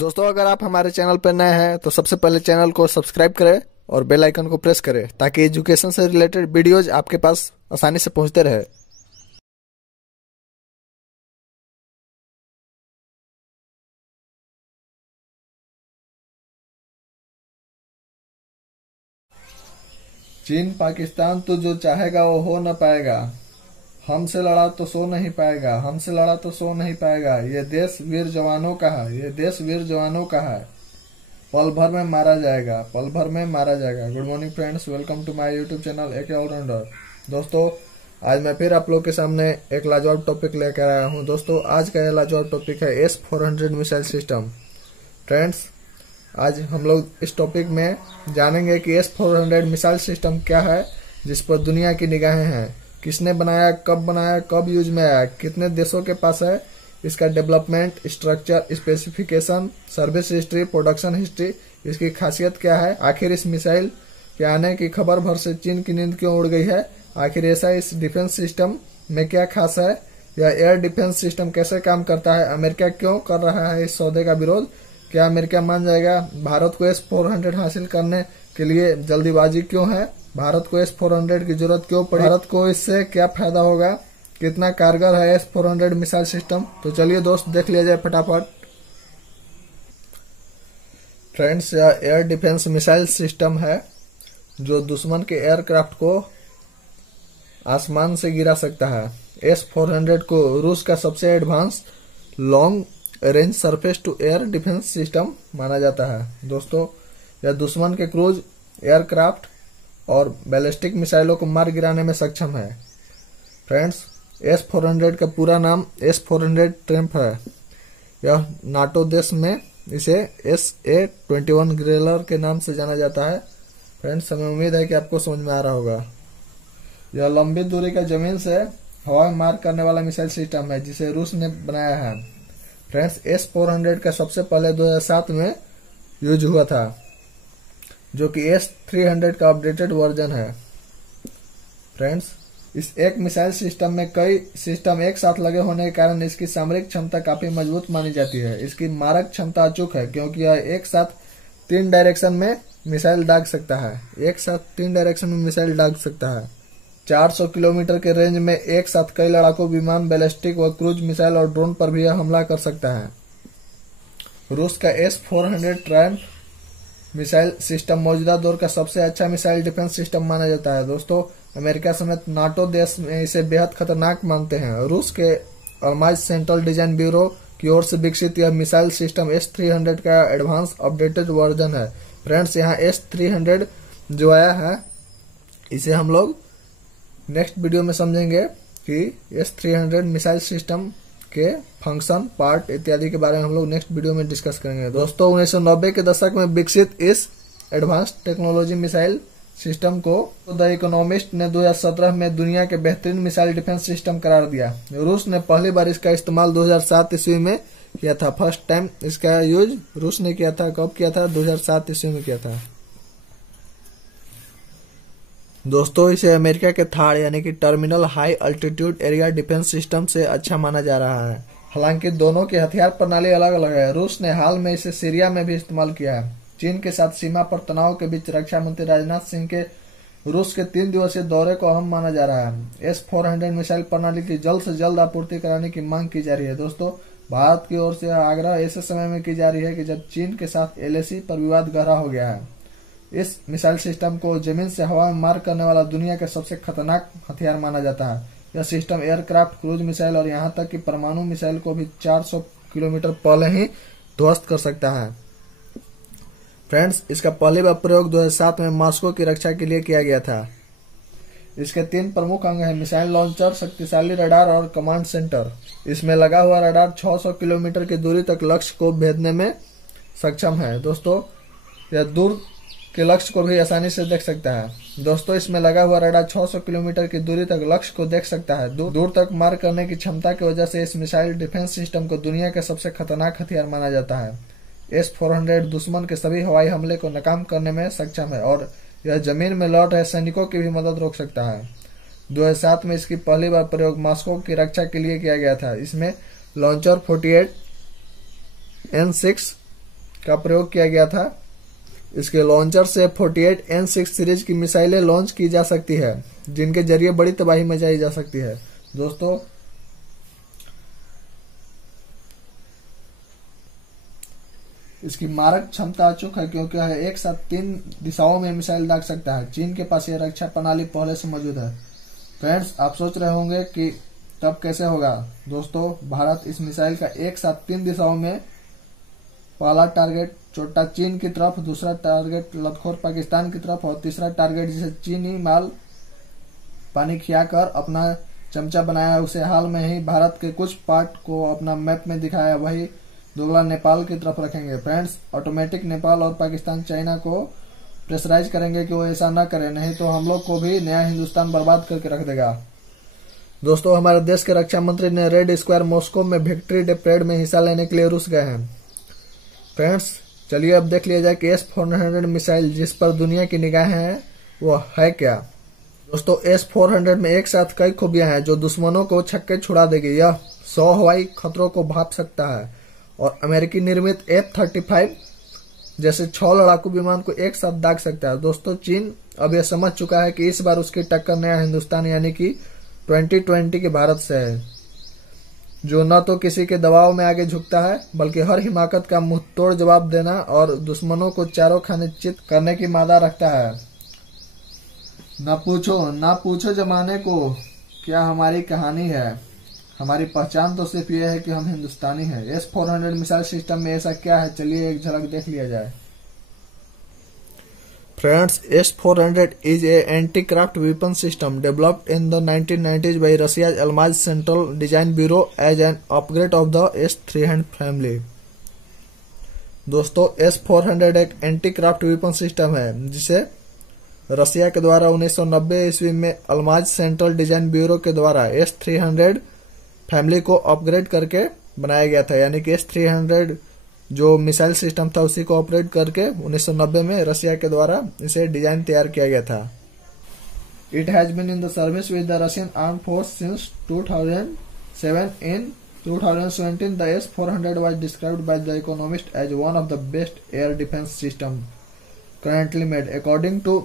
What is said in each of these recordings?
दोस्तों, अगर आप हमारे चैनल पर नए हैं तो सबसे पहले चैनल को सब्सक्राइब करें और बेल आइकन को प्रेस करें ताकि एजुकेशन से रिलेटेड वीडियोज आपके पास आसानी से पहुंचते रहे। चीन पाकिस्तान तो जो चाहेगा वो हो न पाएगा। हमसे लड़ा तो सो नहीं पाएगा, हमसे लड़ा तो सो नहीं पाएगा। ये देश वीर जवानों का है, ये देश वीर जवानों का है। पल भर में मारा जाएगा, पल भर में मारा जाएगा। Good morning friends, welcome to my YouTube channel AK allrounder. दोस्तों, आज मैं फिर आप लोग के सामने एक लाजवाब टॉपिक लेकर आया हूं। दोस्तों, आज का यह लाजवाब टॉपिक है S-400 मिसाइल सिस्टम। फ्रेंड्स, आज हम लोग इस टॉपिक में जानेंगे कि S-400 मिसाइल सिस्टम क्या है, जिस पर दुनिया की निगाहें हैं। किसने बनाया, कब यूज में आया, कितने देशों के पास है, इसका development, structure, specification, service history, production history, इसकी खासियत क्या है, आखिर इस मिसाइल के आने की खबर भर से चीन की नींद क्यों उड़ गई है, आखिर ऐसा इस डिफेंस सिस्टम में क्या खास है, या एयर डिफेंस सिस्टम कैसे काम करता है, अमेरिका क्यों कर रहा है इस सौदे का विरोध, क्या अमेरिका मान जाएगा, भारत को S-400 हासिल करने के लिए जल्दीबाजी क्यों है, भारत को S-400 की जरूरत क्यों पड़ी, भारत को इससे क्या फायदा होगा, कितना कारगर है S-400 मिसाइल सिस्टम। तो चलिए दोस्त, देख लिया जाए फटाफट। फ्रेंड्स, यह एयर डिफेंस मिसाइल सिस्टम है जो दुश्मन के एयरक्राफ्ट को आसमान से गिरा सकता है। S-400 को रूस का सबसे advance long range surface to air defence system माना जाता है। दोस्तों, यह दुश्मन के क्रूज एयरक्राफ्ट और बैलिस्टिक मिसाइलों को मार गिराने में सक्षम है। फ्रेंड्स, S-400 का पूरा नाम S-400 ट्रम्प है। यह नाटो देश में इसे SA-21 ग्रेलर के नाम से जाना जाता है। फ्रेंड्स, हमें उम्मीद है कि आपको समझ में आ रहा होगा। यह लंबी दूरी का जमीन से हवा में मार करने वाला मिसाइल सिस्टम है जिसे रूस ने बनाया है। फ्रेंड्स, S-400 का सबसे पहले 2007 में यूज हुआ था, जो कि S-300 का अपडेटेड वर्जन है। फ्रेंड्स, इस एक मिसाइल सिस्टम में कई सिस्टम एक साथ लगे होने के कारण इसकी सामरिक क्षमता काफी मजबूत मानी जाती है। इसकी मारक क्षमता अचूक है क्योंकि यह एक साथ 3 डायरेक्शन में मिसाइल दाग सकता है। एक साथ 3 डायरेक्शन में मिसाइल दाग सकता है। 400 किलोमीटर के रेंज में एक साथ कई लड़ाकू विमान, बैलिस्टिक व क्रूज मिसाइल और ड्रोन पर भी यह हमला कर सकता है। रूस का S-400 ट्रायम्फ मिसाइल सिस्टम मौजूदा दौर का सबसे अच्छा मिसाइल डिफेंस सिस्टम माना जाता है। दोस्तों, अमेरिका समेत नाटो देश में इसे बेहद खतरनाक मानते हैं। रूस के अरमाइज सेंट्रल डिजाइन ब्यूरो की ओर से विकसित यह मिसाइल सिस्टम S-300 का एडवांस अपडेटेड वर्जन है। फ्रेंड्स, यहाँ S-300 जो आया है, इसे हम लोग नेक्स्ट वीडियो में समझेंगे कि S-300 मिसाइल सिस्टम के फंक्शन, पार्ट इत्यादि के बारे में हम लोग नेक्स्ट वीडियो में डिस्कस करेंगे। दोस्तों, 1990 के दशक में विकसित इस एडवांस टेक्नोलॉजी मिसाइल सिस्टम को द इकोनॉमिस्ट ने 2017 में दुनिया के बेहतरीन मिसाइल डिफेंस सिस्टम करार दिया। रूस ने पहली बार इसका इस्तेमाल 2007 ईस्वी में किया था। फर्स्ट टाइम इसका यूज रूस ने किया था। कब किया था? 2007 ईस्वी में किया था। दोस्तों, इसे अमेरिका के थाड़ यानी कि terminal high altitude area defence system से अच्छा माना जा रहा है। हालांकि दोनों की हथियार प्रणाली अलग अलग है। रूस ने हाल में इसे सीरिया में भी इस्तेमाल किया है। चीन के साथ सीमा पर तनाव के बीच रक्षा मंत्री राजनाथ सिंह के रूस के 3 दिवसीय दौरे को अहम माना जा रहा है। S-400 मिसाइल प्रणाली की जल्द से जल्द आपूर्ति कराने की मांग की जा रही है। दोस्तों, भारत की ओर से आग्रह ऐसे समय में की जा रही है कि जब चीन के साथ LAC पर विवाद गहरा हो गया है। इस मिसाइल सिस्टम को जमीन से हवा में मार करने वाला दुनिया का सबसे खतरनाक हथियार माना जाता है। यह सिस्टम एयरक्राफ्ट, क्रूज मिसाइल और यहाँ तक कि परमाणु मिसाइल को भी 400 किलोमीटर पहले ही ध्वस्त कर सकता है। फ्रेंड्स, इसका पहली बार प्रयोग 2007 में मॉस्को की रक्षा के लिए किया गया था। इसके 3 प्रमुख अंग हैं: मिसाइल लॉन्चर, शक्तिशाली रडार और कमांड सेंटर। इसमें लगा हुआ रडार 600 किलोमीटर की दूरी तक लक्ष्य को भेदने में सक्षम है। दोस्तों, यह दूर के लक्ष्य को भी आसानी से देख सकता है। दोस्तों, इसमें लगा हुआ रडार 600 किलोमीटर की दूरी तक लक्ष्य को देख सकता है। दूर तक मार करने की क्षमता की वजह से इस मिसाइल डिफेंस सिस्टम को दुनिया का सबसे खतरनाक हथियार माना जाता है। S-400 दुश्मन के सभी हवाई हमले को नाकाम करने में सक्षम है और यह जमीन में लौट रहे सैनिकों की भी मदद रोक सकता है। 2007 में इसकी पहली बार प्रयोग मॉस्को की रक्षा के लिए किया गया था। इसमें लॉन्चर 48 N6 का प्रयोग किया गया था। इसके लॉन्चर से 48N6 सीरीज की मिसाइलें लॉन्च की जा सकती है, जिनके जरिए बड़ी तबाही मचाई जा सकती है। दोस्तों, इसकी मारक क्षमता अचूक है क्योंकि यह एक साथ 3 दिशाओं में मिसाइल दाग सकता है। चीन के पास यह रक्षा प्रणाली पहले से मौजूद है। फ्रेंड्स, आप सोच रहे होंगे कि तब कैसे होगा। दोस्तों, भारत इस मिसाइल का एक साथ 3 दिशाओं में, पहला टारगेट छोटा चीन की तरफ, दूसरा टारगेट लतखोर पाकिस्तान की तरफ और तीसरा टारगेट जिसे चीनी माल पानी खियाकर अपना चमचा बनाया, उसे हाल में ही भारत के कुछ पार्ट को अपना मैप में दिखाया, वही दोगला नेपाल की तरफ रखेंगे। फ्रेंड्स, ऑटोमेटिक नेपाल और पाकिस्तान चाइना को प्रेशराइज करेंगे कि वो ऐसा न करे, नहीं तो हम लोग को भी नया हिंदुस्तान बर्बाद करके रख देगा। दोस्तों, हमारे देश के रक्षा मंत्री ने रेड स्क्वायर मॉस्को में विक्ट्री डे परेड में हिस्सा लेने के लिए रूस गए हैं। फ्रेंड्स, चलिए अब देख लिया जाए कि S-400 मिसाइल जिस पर दुनिया की निगाहें हैं वो है क्या। दोस्तों, S-400 में एक साथ कई खूबियां हैं जो दुश्मनों को छक्के छुड़ा देगी। यह 100 हवाई खतरों को भाप सकता है और अमेरिकी निर्मित F-35 जैसे 6 लड़ाकू विमान को एक साथ दाग सकता है। दोस्तों, चीन अब यह समझ चुका है कि इस बार उसकी टक्कर नया हिंदुस्तान यानी कि 2020 के भारत से है, जो न तो किसी के दबाव में आगे झुकता है बल्कि हर हिमाकत का मुंहतोड़ जवाब देना और दुश्मनों को चारों खाने चित करने की मादा रखता है। ना पूछो जमाने को क्या हमारी कहानी है, हमारी पहचान तो सिर्फ ये है कि हम हिंदुस्तानी हैं। S-400 मिसाइल सिस्टम में ऐसा क्या है, चलिए एक झलक देख लिया जाए। Friends, S-400 is a anti-craft weapon system developed in the 1990s by Russia's Almaz Central Design Bureau as an upgrade of the S-300 family. दोस्तों, S-400 एक एंटी-क्राफ्ट वेपन सिस्टम है जिसे रसिया के द्वारा 1990 ईस्वी में अल्माज सेंट्रल डिजाइन ब्यूरो के द्वारा S-300 फैमिली को अपग्रेड करके बनाया गया था। यानी कि S-300 जो मिसाइल सिस्टम था उसी को ऑपरेट करके 1990 में रसिया के द्वारा इसे डिजाइन तैयार किया गया था। It has been in the service with the Russian arm force since 2007। In 2017 the S-400 was described by the Economist as one of the best air defense system currently made according to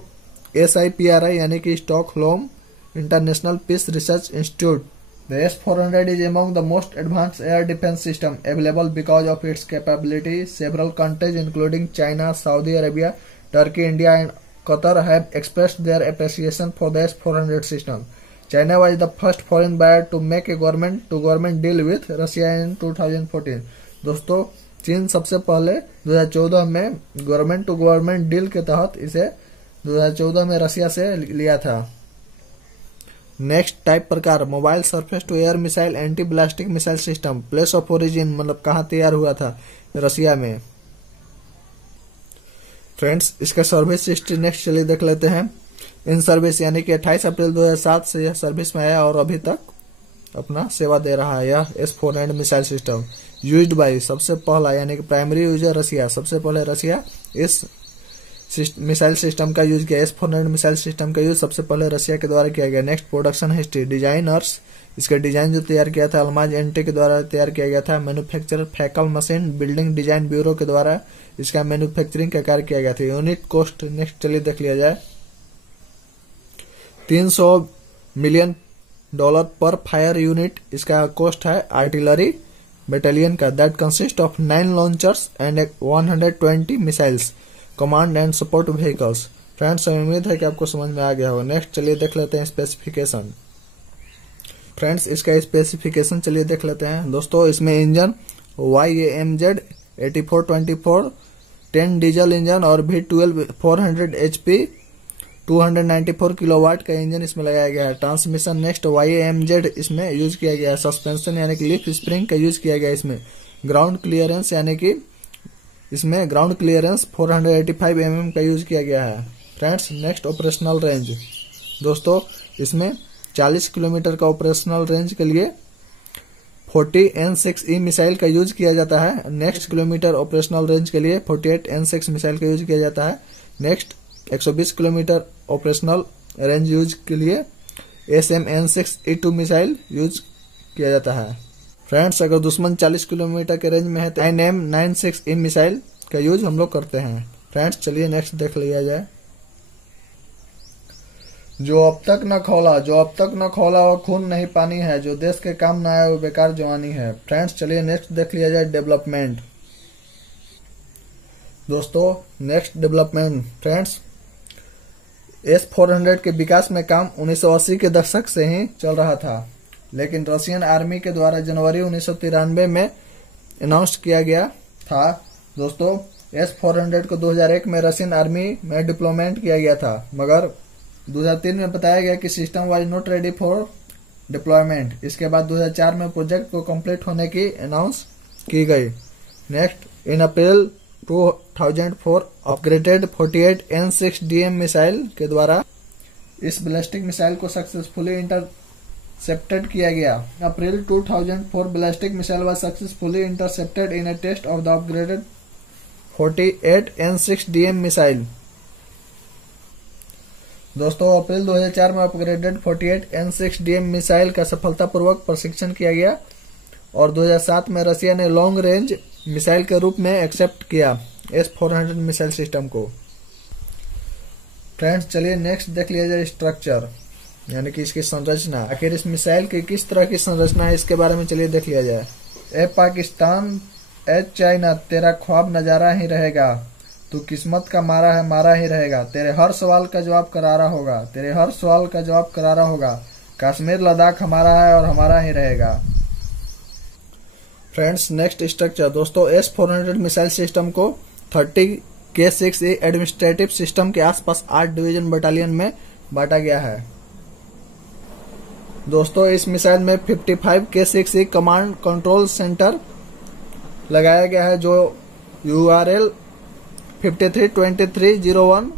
SIPRI यानी कि Stockholm International Peace Research Institute. The S-400 is among the most advanced air defense system available because of its capability. Several countries including China, Saudi Arabia, Turkey, India and Qatar have expressed their appreciation for the S-400 system. China was the first foreign buyer to make a government-to-government deal with Russia in 2014. दोस्तों, चीन सबसे पहले 2014 में government-to-government deal के तहत इसे 2014 में रसिया से लिया था। नेक्स्ट टाइप प्रकार mobile surface to air missile anti ballistic missile system. Place of origin मतलब कहाँ तैयार हुआ था, रसिया में। फ्रेंड्स, इसका सर्विस हिस्ट्री नेक्स्ट चलिए देख लेते हैं। इन सर्विस यानी कि 28 अप्रैल 2007 से यह सर्विस में आया और अभी तक अपना सेवा दे रहा है। यह S-400 missile system used by सबसे पहला यानी कि प्राइमरी यूजर रसिया, सबसे पहले रसिया इस मिसाइल सिस्टम का यूज किया। S-400 मिसाइल सिस्टम का यूज सबसे पहले रसिया के द्वारा किया गया। नेक्स्ट प्रोडक्शन हिस्ट्री डिजाइनर्स, इसका डिजाइन जो तैयार किया था अल्माज एंटी के द्वारा तैयार किया गया था। मैन्युफैक्चरर फैकल मशीन बिल्डिंग डिजाइन ब्यूरो के द्वारा इसका मैन्युफैक्चरिंग का कार्य किया गया था। यूनिट कॉस्ट नेक्स्ट चलिए देख लिया जाए। $300 मिलियन पर फायर यूनिट इसका कॉस्ट है आर्टिलरी बटालियन का। That consist of 9 launchers and 120 missiles command and support vehicles. Friends, उम्मीद है कि आपको समझ में आ गया होगा। नेक्स्ट चलिए देख लेते हैं स्पेसिफिकेशन। फ्रेंड्स, इसका स्पेसिफिकेशन चलिए देख लेते हैं। दोस्तों, इसमें इंजन YAMZ 8424 10 डीजल इंजन और V12 400 HP 294 किलोवाट का इंजन इसमें लगाया गया है। ट्रांसमिशन नेक्स्ट YAMZ इसमें यूज किया गया है। सस्पेंशन यानी कि लीफ स्प्रिंग का यूज किया गया है इसमें। ग्राउंड क्लियरेंस यानी कि इसमें ग्राउंड क्लियरेंस 485 mm का यूज किया गया है। Friends, next operational range. दोस्तों, इसमें 40 किलोमीटर का ऑपरेशनल रेंज के लिए 40N6E मिसाइल का यूज किया जाता है। नेक्स्ट किलोमीटर ऑपरेशनल रेंज के लिए 48N6 मिसाइल का यूज किया जाता है। Next 120 kilometre operational range use के लिए SMN6E2 मिसाइल यूज किया जाता है। फ्रेंड्स, अगर दुश्मन 40 किलोमीटर के रेंज में है तो INM-96E मिसाइल का यूज हम लोग करते हैं। फ्रेंड्स चलिए नेक्स्ट देख लिया जाए। जो अब तक न खौला वो खून नहीं पानी है, जो देश के काम न आए वो बेकार जवानी है। फ्रेंड्स चलिए नेक्स्ट देख लिया जाए डेवलपमेंट। दोस्तों नेक्स्ट डेवलपमेंट फ्रेंड्स, S-400 के विकास में काम 1980 के दशक से ही चल रहा था, लेकिन रशियन आर्मी के द्वारा जनवरी 1993 में अनाउंस किया गया था। दोस्तों S-400 को 2001 में रशियन आर्मी में डिप्लॉयमेंट किया गया था, मगर 2003 में बताया गया कि system was not ready for deployment. इसके बाद 2004 में प्रोजेक्ट को कंप्लीट होने की अनाउंस की गई। Next in April 2004 upgraded 48 N6DM missile के द्वारा इस बैलिस्टिक मिसाइल को सक्सेसफुली इंटरसेप्टेड किया गया। April 2004 ballistic missile was successfully intercepted in a test of the upgraded 48 N6DM missile. दोस्तों अप्रैल 2004 में अपग्रेडेड 48 N6DM मिसाइल का सफलतापूर्वक परीक्षण किया गया और 2007 में रशिया ने लॉन्ग रेंज मिसाइल के रूप में एक्सेप्ट किया S-400 मिसाइल सिस्टम को। फ्रेंड्स चलिए नेक्स्ट देख लिया जाए स्ट्रक्चर, यानी कि इसकी संरचना। आखिर इस मिसाइल की किस तरह की संरचना है इसके बारे में चलिए देख लिया जाए। ए पाकिस्तान ए चाइना, तेरा ख्वाब नजारा ही रहेगा, तू किस्मत का मारा है मारा ही रहेगा, तेरे हर सवाल का जवाब करारा होगा, तेरे हर सवाल का जवाब करारा होगा, कश्मीर लद्दाख हमारा है और हमारा ही रहेगा। Friends next structure. दोस्तों S-400 मिसाइल सिस्टम को 30 K6E एडमिनिस्ट्रेटिव सिस्टम के आसपास 8 डिवीजन बटालियन में बांटा गया है। दोस्तों इस मिसाइल में 55 K6E कमांड कंट्रोल सेंटर लगाया गया है, जो URL 532301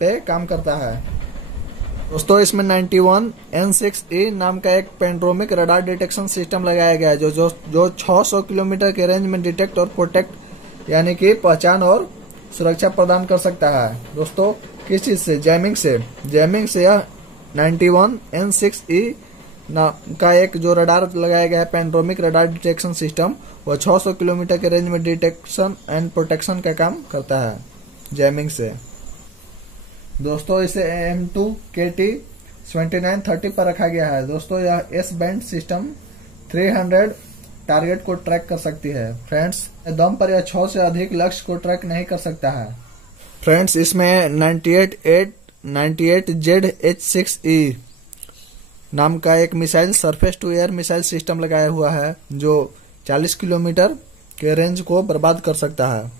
पे काम करता है। दोस्तों इसमें 91 N6E नाम का एक पेंड्रोमिक रडार डिटेक्शन सिस्टम लगाया गया है, जो 600 किलोमीटर के रेंज में डिटेक्ट और प्रोटेक्ट यानी कि पहचान और सुरक्षा प्रदान कर सकता है। दोस्तों किस चीज से? जैमिंग से यह 91 N6E नाम का एक जो रडार लगाया गया है पेंड्रोमिक रडार डिटेक्शन सिस्टम, वह 600 किलोमीटर के रेंज में डिटेक्शन एंड प्रोटेक्शन का काम करता है जैमिंग से। दोस्तों इसे M2 KT 2930 पर रखा गया है। दोस्तों यह S बैंड सिस्टम 300 टारगेट को ट्रैक कर सकती है। फ्रेंड्स दम पर यह 6 से अधिक लक्ष्य को ट्रैक नहीं कर सकता है। फ्रेंड्स इसमें 98 ZH6E नाम का एक missile surface to air missile system लगाया हुआ है, जो 40 किलोमीटर के रेंज को बर्बाद कर सकता है।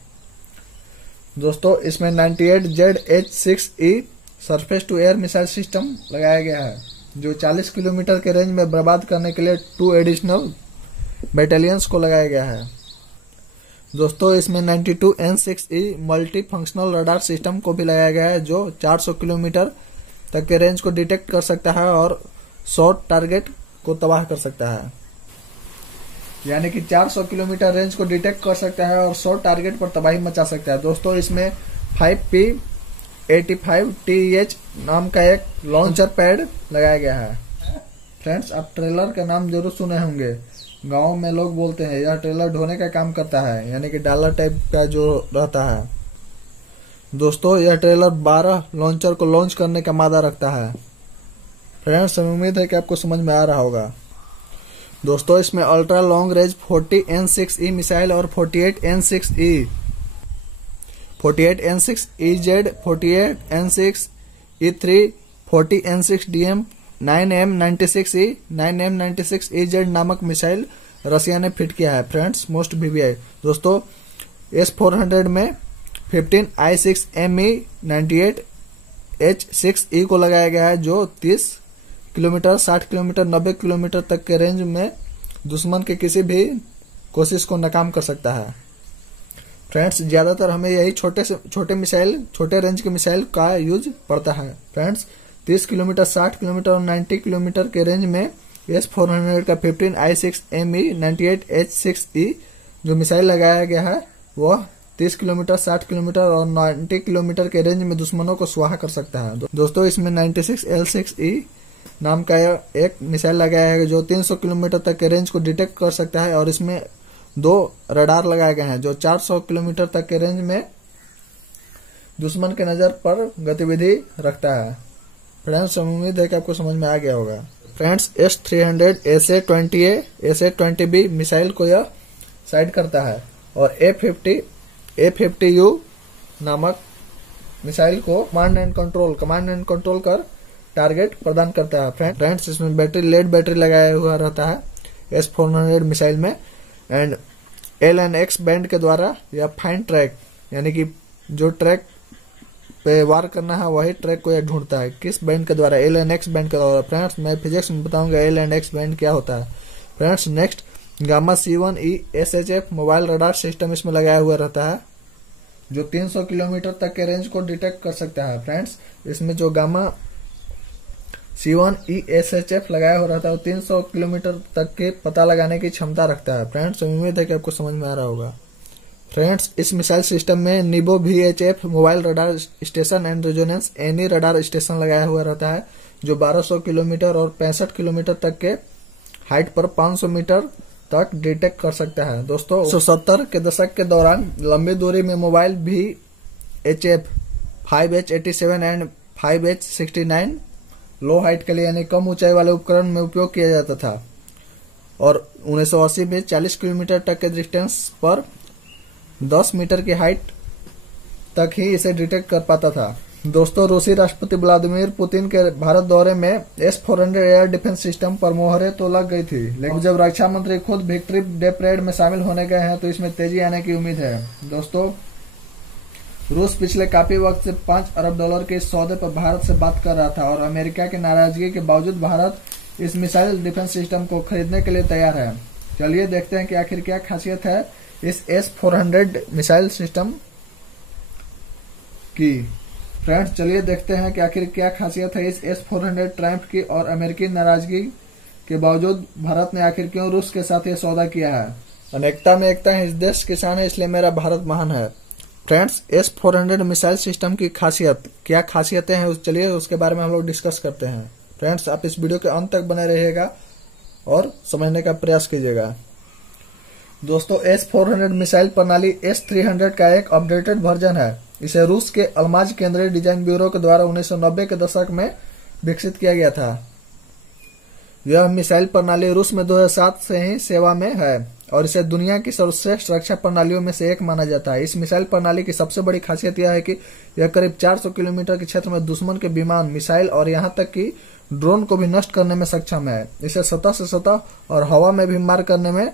दोस्तों इसमें 98 ZH6E surface to air missile system लगाया गया है, जो 40 किलोमीटर के रेंज में बर्बाद करने के लिए 2 एडिशनल बैटालियंस को लगाया गया है। दोस्तों इसमें 92 N6E multi functional radar system को भी लगाया गया है, जो 400 किलोमीटर तक के रेंज को डिटेक्ट कर सकता है और शॉर्ट टारगेट को तबाह कर सकता है। यानी कि 400 किलोमीटर रेंज को डिटेक्ट कर सकता है और शॉर्ट टारगेट पर तबाही मचा सकता है। दोस्तों इसमें 5P85TH नाम का एक लॉन्चर पैड लगाया गया है। फ्रेंड्स आप ट्रेलर का नाम जरूर सुने होंगे, गांव में लोग बोलते हैं यह ट्रेलर ढोने का काम करता है, यानी कि डालर टाइप का जो रहता है। दोस्तों यह ट्रेलर 12 लॉन्चर को लॉन्च करने का मादा रखता है। फ्रेंड्स उम्मीद है कि आपको समझ में आ रहा होगा। दोस्तों इसमें ultra long range 40 N6E missile और 48 N6EZ, 48 N6E3, 40 N6DM, 9M96E, 9M96EZ नामक मिसाइल रशिया ने फिट किया है। Friends most VVI। दोस्तों S-400 में 15 I6ME 98H6E को लगाया गया है, जो 30 किलोमीटर, 60 किलोमीटर, 90 किलोमीटर तक के रेंज में दुश्मन के किसी भी कोशिश को नाकाम कर सकता है। फ्रेंड्स ज्यादातर हमें यही छोटे रेंज के मिसाइल का यूज पड़ता है। फ्रेंड्स 30 किलोमीटर, 60 किलोमीटर और 90 किलोमीटर के रेंज में S-400 का 15 I6ME 98H6E जो मिसाइल लगाया गया है वह 30 किलोमीटर, 60 किलोमीटर और 90 किलोमीटर के रेंज में दुश्मनों को स्वाहा कर सकता है। दोस्तों इसमें 96 L6E नाम का एक मिसाइल लगाया है, जो 300 किलोमीटर तक के रेंज को डिटेक्ट कर सकता है और इसमें 2 रडार लगाए गए हैं जो 400 किलोमीटर तक के रेंज में दुश्मन के नजर पर गतिविधि रखता है। फ्रेंड्स, उम्मीद है कि आपको समझ में आ गया होगा। Friends, S-300 SA-20A SA-20B missile को यह साइड करता है और A-50U नामक मिसाइल को कमांड एंड कंट्रोल कर टारगेट प्रदान करता है। फ्रेंड्स, इसमें लेड बैटरी लगाया हुआ रहता है S-400 मिसाइल में एंड L&X बैंड के द्वारा यह फाइन ट्रैक यानी कि जो ट्रैक पे वार करना है वही ट्रैक को यह ढूंढता है। किस बैंड के द्वारा? L&X बैंड के द्वारा। फ्रेंड्स, मैं फिजिक्स में बताऊंगा L&X बैंड क्या होता है। Friends, next gamma C1E SHF mobile radar system इसमें लगाया हुआ रहता है जो 300 किलोमीटर तक के रेंज को डिटेक्ट कर सकता है। फ्रेंड्स, इसमें जो गामा C1E SHF लगाया हुआ रहता है वो 300 किलोमीटर तक के पता लगाने की क्षमता रखता है। फ्रेंड्स, उम्मीद है कि आपको समझ में आ रहा होगा। फ्रेंड्स, इस मिसाइल सिस्टम में निबो VHF mobile radar station and resonance any radar station लगाया हुआ रहता है जो 1200 किलोमीटर और 65 किलोमीटर तक के हाइट पर 500 मीटर तक डिटेक्ट कर सकता है। दोस्तों, 1970 के दशक के दौरान लंबी दूरी में mobile VHF 5H87 and 5H69 low height के लिए यानी कम ऊंचाई वाले उपकरण में उपयोग किया जाता था और 1980 में 40 किलोमीटर तक के डिस्टेंस पर 10 मीटर की हाइट तक ही इसे डिटेक्ट कर पाता था। दोस्तों, रूसी राष्ट्रपति व्लादिमीर पुतिन के भारत दौरे में S-400 एयर डिफेंस सिस्टम पर मोहरे तो लग गई थी, लेकिन जब रक्षा मंत्री खुद विक्ट्री डे परेड में शामिल होने गए हैं तो इसमें तेजी आने की उम्मीद है। दोस्तों, रूस पिछले काफी वक्त से $5 अरब के सौदे पर भारत से बात कर रहा था और अमेरिका की नाराजगी के बावजूद भारत इस मिसाइल डिफेंस सिस्टम को खरीदने के लिए तैयार है। चलिए देखते हैं कि आखिर क्या खासियत है इस S-400 मिसाइल सिस्टम की। फ्रेंड्स, चलिए देखते हैं कि आखिर क्या खासियत है इस S-400 ट्रायम्फ की और अमेरिकी नाराजगी के बावजूद भारत ने आखिर क्यों रूस के साथ यह सौदा किया है। अनेकता में एकता है, इस देश की शान है, इसलिए मेरा भारत महान है। फ्रेंड्स, S-400 मिसाइल सिस्टम की क्या खासियतें हैं, चलिए उसके बारे में हम लोग डिस्कस करते हैं। फ्रेंड्स, आप इस वीडियो के अंत तक बने रहिएगा और समझने का प्रयास कीजिएगा। दोस्तों, S-400 मिसाइल प्रणाली S-300 का एक अपडेटेड वर्जन है। इसे रूस के अल्माज केंद्रीय डिजाइन ब्यूरो के द्वारा 1990 के दशक में विकसित किया गया था। यह मिसाइल प्रणाली रूस में 2007 से ही सेवा में है और इसे दुनिया की सर्वश्रेष्ठ रक्षा प्रणालियों में से एक माना जाता है। इस मिसाइल प्रणाली की सबसे बड़ी खासियत यह है कि यह करीब 400 किलोमीटर के क्षेत्र में दुश्मन के विमान, मिसाइल और यहां तक कि ड्रोन को भी नष्ट करने में सक्षम है। इसे सतह से सतह और हवा में भी मार करने में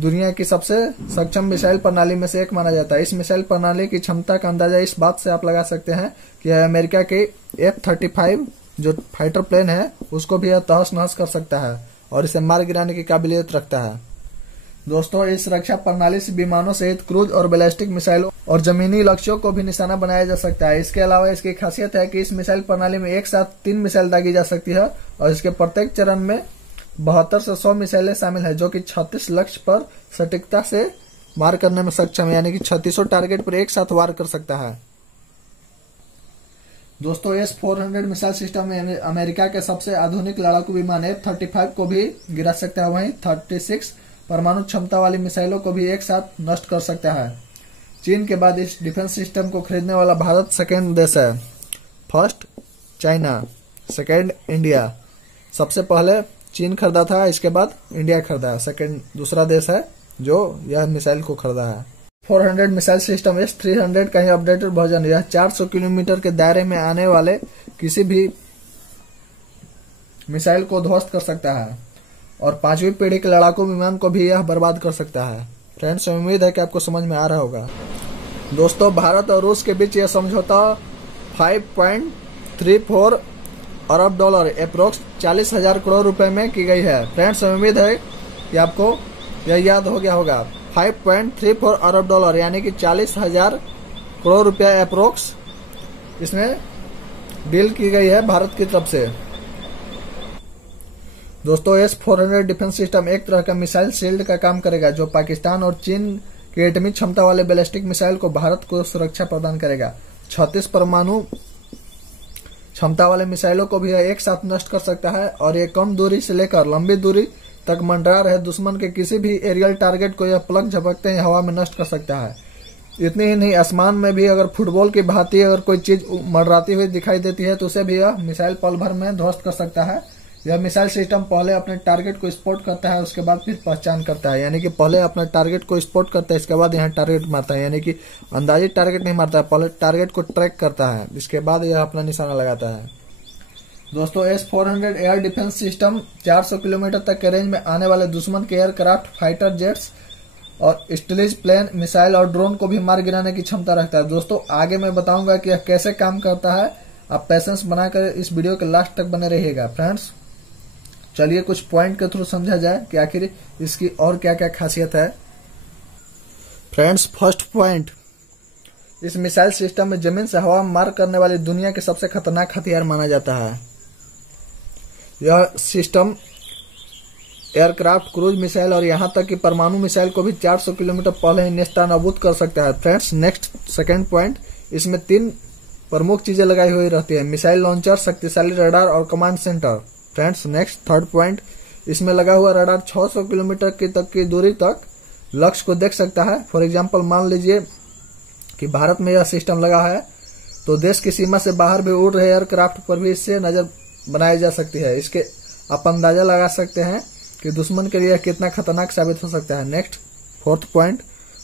दुनिया की सबसे सक्षम मिसाइल प्रणाली में से एक माना जाता है। इस मिसाइल प्रणाली की क्षमता का अंदाजा इस बात से आप लगा सकते हैं कि यह अमेरिका के F-35 जो फाइटर प्लेन है उसको भी यह तहस नहस कर सकता है और इसे मार गिराने की काबिलियत रखता है। दोस्तों, इस रक्षा प्रणाली से विमानों सहित क्रूज और बैलिस्टिक मिसाइलों और जमीनी लक्ष्यों को भी निशाना बनाया जा सकता है। इसके अलावा इसकी खासियत है कि इस मिसाइल प्रणाली में एक साथ 3 मिसाइल दागी जा सकती है और इसके प्रत्येक चरण में 72 से 100 मिसाइलें शामिल है जो कि 36 लक्ष्य पर सटीकता से वार करने में सक्षम है, यानी कि 3600 टारगेट पर एक साथ वार कर सकता है। दोस्तों, S-400 मिसाइल सिस्टम में अमेरिका के सबसे आधुनिक लड़ाकू विमान F-35 को भी गिरा सकता है, वहीं 36 परमाणु क्षमता वाली मिसाइलों को भी एक साथ नष्ट कर सकता है। चीन के बाद इस डिफेंस सिस्टम को खरीदने वाला भारत सेकेंड देश है। First China, second India. सबसे पहले चीन खरीदा था, इसके बाद इंडिया खरीदा है। सेकेंड दूसरा देश है जो यह मिसाइल को खरीदा है। 400 मिसाइल सिस्टम S-300 का ही अपडेटेड वर्जन। यह 400 किलोमीटर के दायरे में आने वाले किसी भी मिसाइल को ध्वस्त कर सकता है और 5वीं पीढ़ी के लड़ाकू विमान को भी यह बर्बाद कर सकता है। फ्रेंड्स, उम्मीद है कि आपको समझ में आ रहा होगा। दोस्तों, भारत और रूस के बीच यह समझौता 5.34 अरब डॉलर अप्रोक्स 40,000 करोड़ रुपए में की गई है। फ्रेंड्स, उम्मीद है कि आपको यह याद हो गया होगा। 5.34 अरब डॉलर यानी कि 40,000 करोड़ रुपया अप्रोक्स इसमें डील की गई है भारत की तरफ से। दोस्तों, S-400 डिफेंस सिस्टम एक तरह का मिसाइल शील्ड का काम करेगा जो पाकिस्तान और चीन के एटमी क्षमता वाले बैलिस्टिक मिसाइल को भारत को सुरक्षा प्रदान करेगा। 36 परमाणु क्षमता वाले मिसाइलों को भी एक साथ नष्ट कर सकता है और ये कम दूरी से लेकर लंबी दूरी तक मंडरा रहे दुश्मन के किसी भी एरियल टारगेट को यह पलक झपकते ही हवा में नष्ट कर सकता है। इतनी ही नहीं, आसमान में भी अगर फुटबॉल की भांति अगर कोई चीज मंडराती हुई दिखाई देती है तो उसे भी यह मिसाइल पल भर में ध्वस्त कर सकता है। यह मिसाइल सिस्टम पहले अपने टारगेट को स्पॉट करता है, उसके बाद फिर पहचान करता है, यानी कि पहले अपने टारगेट को स्पॉट करता है, इसके बाद यहाँ टारगेट मारता है, यानी कि अंदाजित टारगेट नहीं मारता है, पहले टारगेट को ट्रैक करता है, इसके बाद यह अपना निशाना लगाता है। दोस्तों, S-400 air defence system 400 kilometre तक के रेंज में आने वाले दुश्मन के एयरक्राफ्ट, फाइटर जेट्स और स्टेलेज प्लेन, मिसाइल और ड्रोन को भी मार गिराने की क्षमता रखता है। दोस्तों, आगे मैं बताऊंगा कि यह कैसे काम करता है। आप पैसेंस बनाकर इस वीडियो के लास्ट तक बने रहिएगा। फ्रेंड्स, चलिए कुछ पॉइंट के थ्रू समझा जाए कि आखिर इसकी और क्या क्या खासियत है। फ्रेंड्स, फर्स्ट पॉइंट, इस मिसाइल सिस्टम में जमीन से हवा में मार करने वाली दुनिया के सबसे खतरनाक हथियार माना जाता है। यह सिस्टम एयरक्राफ्ट, क्रूज मिसाइल और यहां तक कि परमाणु मिसाइल को भी 400 किलोमीटर पहले ही नेस्तनाबूद कर सकता है। फ्रेंड्स, नेक्स्ट सेकंड पॉइंट, इसमें 3 प्रमुख चीजें लगाई हुई रहती है: मिसाइल लॉन्चर, शक्तिशाली रडार और command centre. Friends, next third point, इसमें लगा हुआ रडार 600 किलोमीटर की दूरी तक लक्ष्य को देख सकता है। फॉर एग्जाम्पल, मान लीजिए कि भारत में यह सिस्टम लगा है तो देश की सीमा से बाहर भी उड़ रहे एयरक्राफ्ट पर भी इससे नजर बनाई जा सकती है। इसके आप अंदाजा लगा सकते हैं कि दुश्मन के लिए कितना खतरनाक साबित हो सकता है। नेक्स्ट फोर्थ पॉइंट,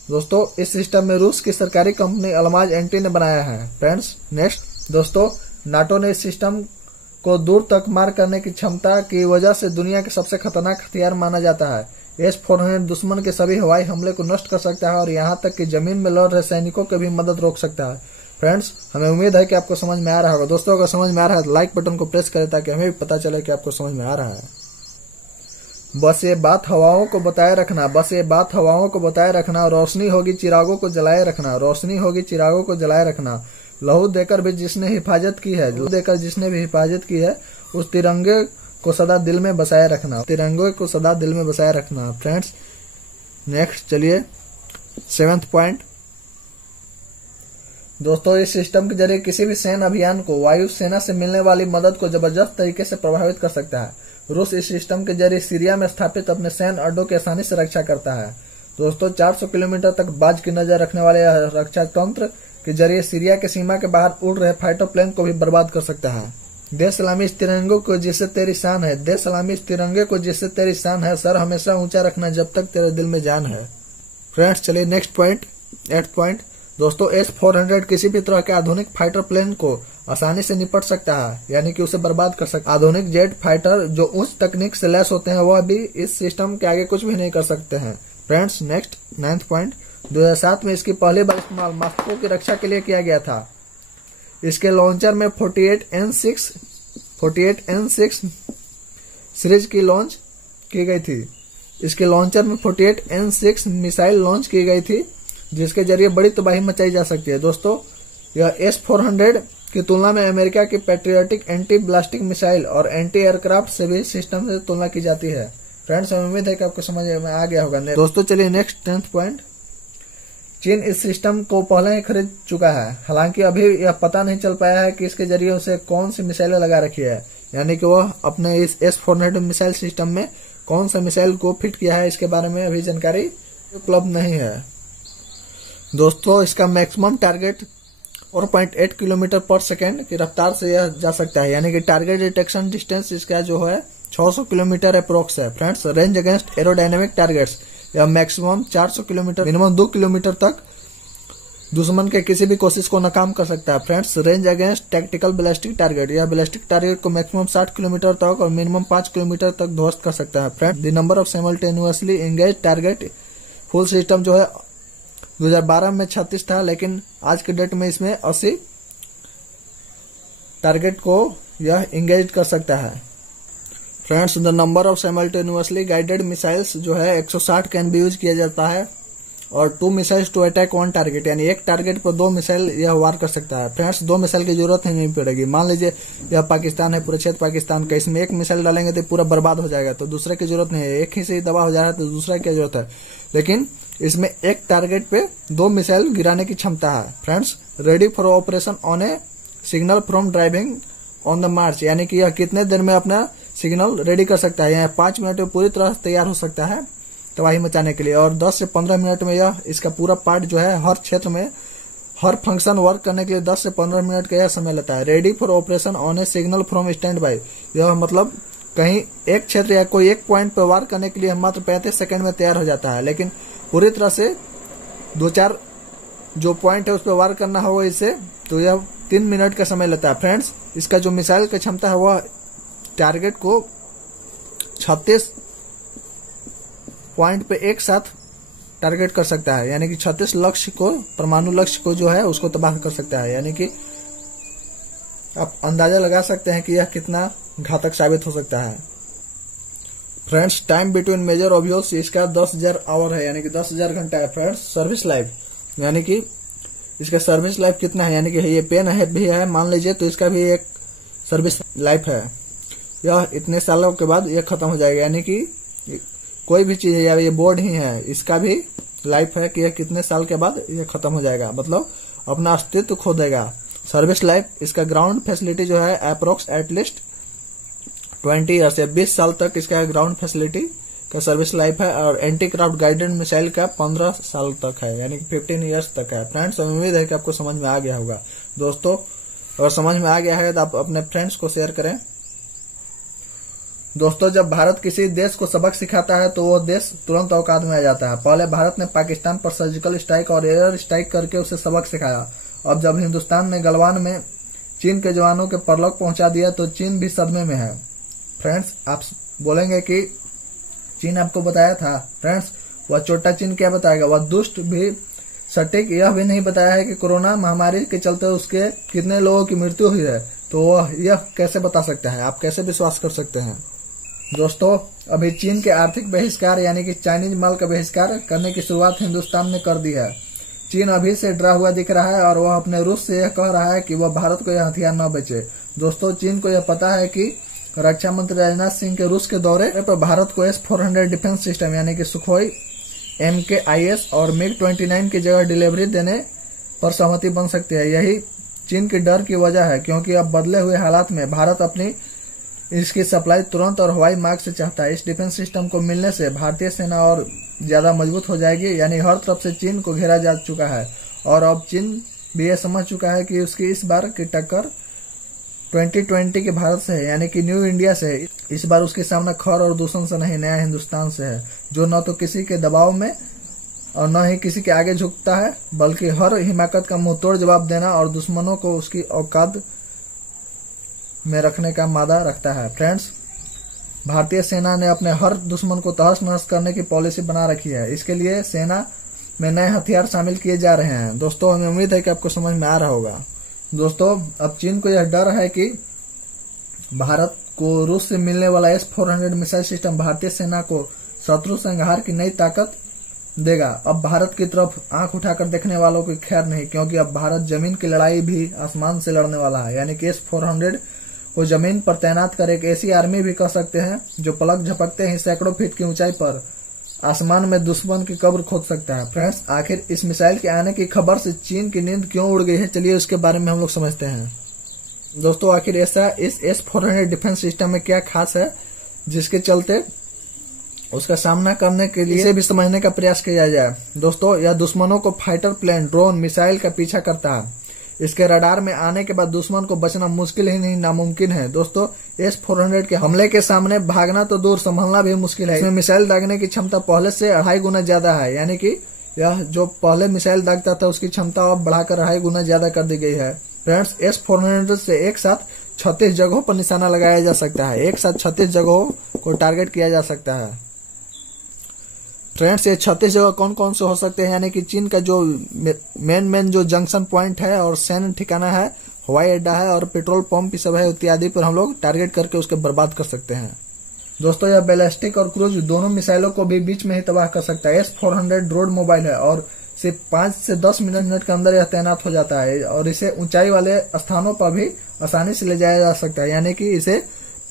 दोस्तों, इस सिस्टम में रूस की सरकारी कंपनी अल्माज एंटी ने बनाया है। फ्रेंड्स, नेक्स्ट दोस्तों, नाटो ने इस सिस्टम को दूर तक मार करने की क्षमता की वजह से दुनिया के सबसे खतरनाक हथियार माना जाता है। S-400 दुश्मन के सभी हवाई हमले को नष्ट कर सकता है और यहां तक कि जमीन में लड़ रहे सैनिकों की भी मदद रोक सकता है। फ्रेंड्स, हमें उम्मीद है कि आपको समझ में आ रहा होगा। दोस्तों, अगर समझ में आ रहा है तो लाइक बटन को प्रेस करें ताकि हमें भी पता चले कि आपको समझ में आ रहा है। बस ये बात हवाओं को बताए रखना, बस ये बात हवाओं को बताए रखना। रोशनी होगी चिरागों को जलाए रखना, रोशनी होगी चिरागों को जलाए रखना। लहू देकर भी जिसने हिफाजत की है, लहू देकर जिसने भी हिफाजत की है, उस तिरंगे को सदा दिल में बसाए रखना, तिरंगे को सदा दिल में बसाए रखना। फ्रेंड्स, नेक्स्ट चलिए 7th पॉइंट, दोस्तों, इस सिस्टम के जरिए किसी भी सैन्य अभियान को वायु सेना से मिलने वाली मदद को जबरदस्त तरीके से प्रभावित कर सकता है। रूस इस सिस्टम के जरिए सीरिया में स्थापित अपने सैन्य अड्डों की आसानी से रक्षा करता है। दोस्तों, 400 किलोमीटर तक बाज की नजर रखने वाले रक्षा तंत्र के जरिए सीरिया के सीमा के बाहर उड़ रहे फाइटर प्लेन को भी बर्बाद कर सकता है। दे सलामी इस तिरंगे को जिससे तेरी शान है, दे सलामी इस तिरंगे को जिससे तेरी शान है, सर हमेशा ऊंचा रखना जब तक तेरे दिल में जान है। फ्रेंड्स, चलिए नेक्स्ट पॉइंट, 8th पॉइंट, दोस्तों, S-400 किसी भी तरह के आधुनिक फाइटर प्लेन को आसानी से निपट सकता है, यानी कि उसे बर्बाद कर सकता है। आधुनिक जेट फाइटर जो उच्च तकनीक से लैस होते हैं वह भी इस सिस्टम के आगे कुछ भी नहीं कर सकते हैं। फ्रेंड्स, नेक्स्ट 9th पॉइंट, 2007 में इसकी पहली बार इस्तेमाल मॉस्को की रक्षा के लिए किया गया था। इसके लॉन्चर में 48N6 सीरीज की लॉन्च की गई थी। इसके लॉन्चर में 48N6 मिसाइल लॉन्च की गई थी जिसके जरिए बड़ी तबाही मचाई जा सकती है। दोस्तों, यह S-400 की तुलना में अमेरिका की पैट्रियोटिक एंटी ब्लास्टिक मिसाइल और एंटी एयरक्राफ्ट से भी सिस्टम से तुलना की जाती है। फ्रेंड्स, हमें उम्मीद है कि आपको समझ में आ गया होगा। दोस्तों, चलिए नेक्स्ट 10th पॉइंट, चीन इस सिस्टम को पहले ही खरीद चुका है, हालांकि अभी यह पता नहीं चल पाया है कि इसके जरिए उसे कौन सी मिसाइलें लगा रखी है, यानी कि वह अपने इस S-400 मिसाइल सिस्टम में कौन सा मिसाइल को फिट किया है, इसके बारे में अभी जानकारी उपलब्ध नहीं है। दोस्तों, इसका मैक्सिमम टारगेट 4.8 किलोमीटर पर सेकेंड की रफ्तार से यह जा सकता है, यानी कि टारगेट डिटेक्शन डिस्टेंस इसका जो है 600 किलोमीटर अप्रोक्स है। Friends, range against aerodynamic targets, यह मैक्सिमम 400 किलोमीटर, मिनिमम 2 किलोमीटर तक दुश्मन के किसी भी कोशिश को नाकाम कर सकता है। Friends, range against tactical ballistic target, यह बैलिस्टिक टारगेट को मैक्सिमम 60 किलोमीटर तक और मिनिमम 5 किलोमीटर तक ध्वस्त कर सकता है। Friends, the number of simultaneously engage target, full system जो है 2012 में 36 था, लेकिन आज के डेट में इसमें 80 टारगेट को यह एंगेज कर सकता है। Friends, the number of simultaneously guided missiles जो है 160 कैन बी यूज किया जाता है और 2 मिसाइल्स टू अटैक 1 टारगेट, यानी एक टारगेट पर 2 मिसाइल यह वार कर सकता है। फ्रेंड्स, 2 मिसाइल की जरूरत ही नहीं पड़ेगी। मान लीजिए यह पाकिस्तान है, पूरे क्षेत्र पाकिस्तान का, इसमें एक मिसाइल डालेंगे तो पूरा बर्बाद हो जाएगा, तो दूसरे की जरूरत नहीं है। एक ही से ही दबा हो जा रहा है तो दूसरा की जरूरत है, लेकिन इसमें एक टारगेट पे 2 मिसाइल गिराने की क्षमता है। Friends, ready for operation on a signal from driving on the march, यानी कि यह कितने देर में अपना सिग्नल रेडी कर सकता है। यह 5 मिनट में पूरी तरह तैयार हो सकता है तबाही मचाने के लिए, और 10 से 15 मिनट में यह इसका पूरा पार्ट जो है हर क्षेत्र में हर फंक्शन वर्क करने के लिए 10 से 15 मिनट का यह समय लेता है। Ready for operation on a signal from stand by, यह मतलब कहीं एक क्षेत्र या कोई एक पॉइंट पर वार करने के लिए मात्र 35 सेकंड में तैयार हो जाता है, लेकिन पूरी तरह से 2-4 जो पॉइंट है उस पर वार करना होगा इसे, तो यह 3 मिनट का समय लेता है। फ्रेंड्स, इसका जो मिसाइल की क्षमता है वह टारगेट को 36 पॉइंट पे एक साथ टारगेट कर सकता है, यानी कि 36 लक्ष्य को, परमाणु लक्ष्य को जो है उसको तबाह कर सकता है। यानी कि आप अंदाजा लगा सकते हैं कि यह कितना घातक साबित हो सकता है। Friends, time between major objects इसका 10,000 आवर है, यानी कि 10,000 घंटा है। फ्रेंड्स, सर्विस लाइफ, यानी कि इसका सर्विस लाइफ कितना है, यानी कि ये पेन है भी है मान लीजिए, तो इसका भी एक सर्विस लाइफ है। यह इतने सालों के बाद यह खत्म हो जाएगा, यानी कि कोई भी चीज है या ये बोर्ड ही है, इसका भी लाइफ है कि यह कितने साल के बाद यह खत्म हो जाएगा, मतलब अपना अस्तित्व खो देगा। सर्विस लाइफ, इसका ग्राउंड फैसिलिटी जो है अप्रोक्स एटलीस्ट 20 ईयर्स या 20 साल तक इसका ग्राउंड फैसिलिटी का सर्विस लाइफ है, और एंटी क्राफ्ट गाइडेड मिसाइल का 15 साल तक है, यानी कि 15 ईयर्स तक है। फ्रेंड्स, उम्मीद है कि आपको समझ में आ गया होगा। दोस्तों, अगर समझ में आ गया है तो आप अपने फ्रेंड्स को शेयर करें। दोस्तों, जब भारत किसी देश को सबक सिखाता है तो वो देश तुरंत औकात में आ जाता है। पहले भारत ने पाकिस्तान पर सर्जिकल स्ट्राइक और एयर स्ट्राइक करके उसे सबक सिखाया। अब जब हिंदुस्तान ने गलवान में चीन के जवानों के परलोक पहुंचा दिया तो चीन भी सदमे में है। फ्रेंड्स, आप बोलेंगे कि चीन आपको बताया था। फ्रेंड्स, वह छोटा चीन क्या बताएगा, वह दुष्ट भी सटीक यह भी नहीं बताया है कि कोरोना महामारी के चलते उसके कितने लोगों की मृत्यु हुई है, तो वह यह कैसे बता सकता है, आप कैसे विश्वास कर सकते हैं। दोस्तों, अभी चीन के आर्थिक बहिष्कार यानी कि चाइनीज माल का बहिष्कार करने की शुरुआत हिंदुस्तान ने कर दी है। चीन अभी से डरा हुआ दिख रहा है और वह अपने रूस से यह कह रहा है कि वह भारत को यह हथियार न बेचे। दोस्तों, चीन को यह पता है कि रक्षा मंत्री राजनाथ सिंह के रूस के दौरे पर भारत को S-400 डिफेंस सिस्टम यानी कि सुखोई MKIS और MiG-29 की जगह डिलीवरी देने पर सहमति बन सकती है। यही चीन की डर की वजह है, क्योंकि अब बदले हुए हालात में भारत अपनी इसकी सप्लाई तुरंत और हवाई मार्ग से चाहता है। इस डिफेंस सिस्टम को मिलने से भारतीय सेना और ज्यादा मजबूत हो जाएगी, यानी हर तरफ से चीन को घेरा जा चुका है, और अब चीन भी यह समझ चुका है कि उसकी इस बार की टक्कर 2020 के भारत से है, यानी कि न्यू इंडिया से है। इस बार उसके सामना खर और दूषण से नहीं, नया हिंदुस्तान से है, जो न तो किसी के दबाव में और न ही किसी के आगे झुकता है, बल्कि हर हिमाकत का मुंहतोड़ जवाब देना और दुश्मनों को उसकी औकात में रखने का मादा रखता है। फ्रेंड्स, भारतीय सेना ने अपने हर दुश्मन को तहस नहस करने की पॉलिसी बना रखी है। इसके लिए सेना में नए हथियार शामिल किए जा रहे हैं। दोस्तों, हमें उम्मीद है कि आपको समझ में आ रहा होगा। दोस्तों, अब चीन को यह डर है कि भारत को रूस से मिलने वाला S-400 मिसाइल सिस्टम भारतीय सेना को शत्रु संहार की नई ताकत देगा। अब भारत की तरफ आंख उठाकर देखने वालों की खैर नहीं, क्योंकि अब भारत जमीन की लड़ाई भी आसमान से लड़ने वाला है, यानी कि S-400 को जमीन पर तैनात कर एक ऐसी आर्मी भी कह सकते हैं जो पलक झपकते ही सैकड़ों फीट की ऊंचाई पर आसमान में दुश्मन की कब्र खोद सकता है। फ्रेंड्स, आखिर इस मिसाइल के आने की खबर से चीन की नींद क्यों उड़ गई है, चलिए उसके बारे में हम लोग समझते हैं। दोस्तों, आखिर ऐसा इस S-400 डिफेंस सिस्टम में क्या खास है जिसके चलते उसका सामना करने के लिए इसे भी समझने का प्रयास किया जाए। दोस्तों, यह दुश्मनों को फाइटर प्लेन, ड्रोन, मिसाइल का पीछा करता है। इसके रडार में आने के बाद दुश्मन को बचना मुश्किल ही नहीं, नामुमकिन है। दोस्तों, S-400 के हमले के सामने भागना तो दूर, संभलना भी मुश्किल है। इसमें मिसाइल दागने की क्षमता पहले से 2.5 गुना ज्यादा है, यानी कि यह जो पहले मिसाइल दागता था उसकी क्षमता अब बढ़ाकर 2.5 गुना ज्यादा कर दी गई है। फ्रेंड्स, S-400 से एक साथ 36 जगहों पर निशाना लगाया जा सकता है। एक साथ 36 जगहों को टारगेट किया जा सकता है। फ्रेंड्स, ये 36 जगह कौन कौन से हो सकते हैं, यानी कि चीन का जो मेन जो जंक्शन पॉइंट है और सैन्य ठिकाना है, हवाई अड्डा है और पेट्रोल पंप सब है इत्यादि पर हम लोग टारगेट करके उसके बर्बाद कर सकते हैं। दोस्तों, यह बैलिस्टिक और क्रूज दोनों मिसाइलों को भी बीच में ही तबाह कर सकता है। S-400 रोड मोबाइल है और सिर्फ 5 से 10 मिनट के अंदर यह तैनात हो जाता है, और इसे ऊंचाई वाले स्थानों पर भी आसानी से ले जाया जा सकता है, यानी कि इसे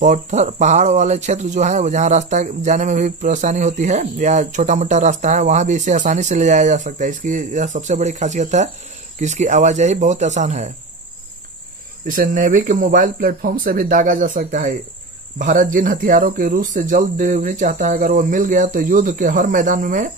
पहाड़ वाले क्षेत्र जो है जहाँ रास्ता जाने में भी परेशानी होती है या छोटा मोटा रास्ता है, वहां भी इसे आसानी से ले जाया जा सकता है। इसकी यह सबसे बड़ी खासियत है कि इसकी आवाजाही बहुत आसान है। इसे नेवी के मोबाइल प्लेटफॉर्म से भी दागा जा सकता है। भारत जिन हथियारों की रूस से जल्द डिलीवरी चाहता है, अगर वो मिल गया तो युद्ध के हर मैदान में